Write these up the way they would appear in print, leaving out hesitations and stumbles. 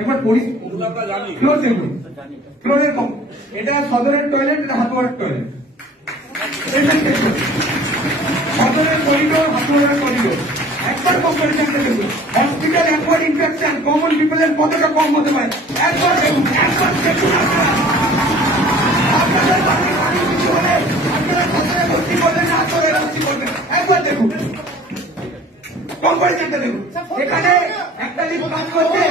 একবার ফ্লোর দেখুন, ফ্লোরের কম। এটা সদরের টয়লেট, এটা হাতুয়ার টয়লেট। সদরের করিডোর, হাতুয়ার করিডোর। একবার কম্পারিজনটা দেখুন। হসপিটাল অ্যাকোয়ার্ড ইনফেকশন কমন পিপলের কতটা কম হতে পারে একবার দেখুন, একবার দেখুন। আপনাদের বাড়ির পানি কিছু হলে আপনারা সদরে ভর্তি করবেন না, হাতুয়ারে ভর্তি করবেন, একবার দেখুন। কম্পারিজনটা দেখুন। এখানে একটা লিফট কাজ করছে,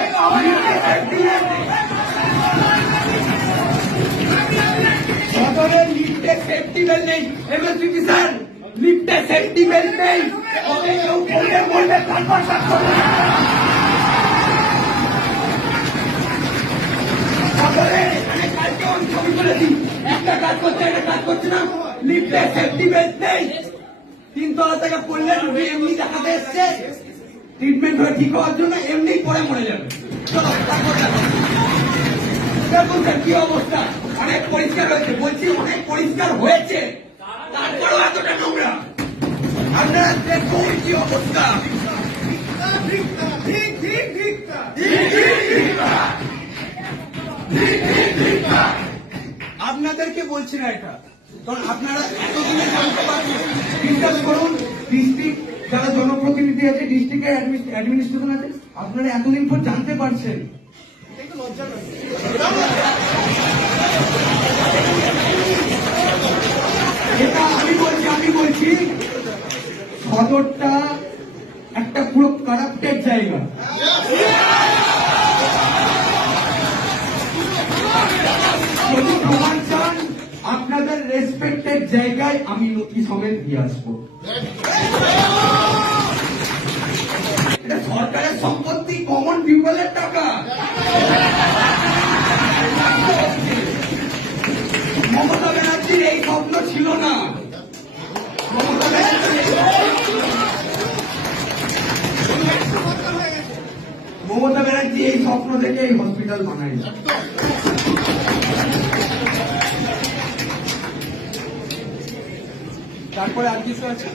সদরে লিফটে সেফটি বেল্ট নেই। এমএসপি স্যার, লিফটে সেফটি বেল্ট নেই। কেউ পড়লে বলবে তারপর সদরে এখানে কালকে আমি ছবি তুলে দিই, একটা কাজ করছে, একটা কাজ করছে না, লিফটে সেফটি বেল্ট নেই। 3 তলা থেকে পড়লে রুগী এমনি দেখাতে এসছে, ট্রিটমেন্ট হয়ে ঠিক হওয়ার জন্য এমনি পরে মরে যাবে। চলো দেখুন স্যার কি অবস্থা, অনেক পরিষ্কার হয়েছে, বলছি অনেক পরিষ্কার হয়েছে, তারপরেও এতটা নোংরা। আপনারা দেখুন কি অবস্থা। আপনাদেরকে বলছি না এটা, কারণ আপনারা এতদিনে জানতে পারবেন। বিশ্বাস করুন, ডিস্ট্রিক্ট যারা জনপ্রতিনিধি আছে, ডিস্ট্রিক্টের অ্যাডমিনিস্ট্রেশন আছে, আপনারা এতদিন পর জানতে পারছেন। এটা আমি বলছি সদরটা একটা পুরো কারাপ্টেড জায়গা। যদি প্রমাণ চান, আপনাদের রেসপেক্টেড জায়গায় আমি নথি সমেত দিয়ে আসবো। এটা সরকারের সম্পত্তি, কমন পিপলের টাকা। মমতা ব্যানার্জির এই স্বপ্ন ছিল না। মমতা ব্যানার্জি এই স্বপ্ন থেকে এই হসপিটাল বানায়। তারপরে আর কিছু আছে।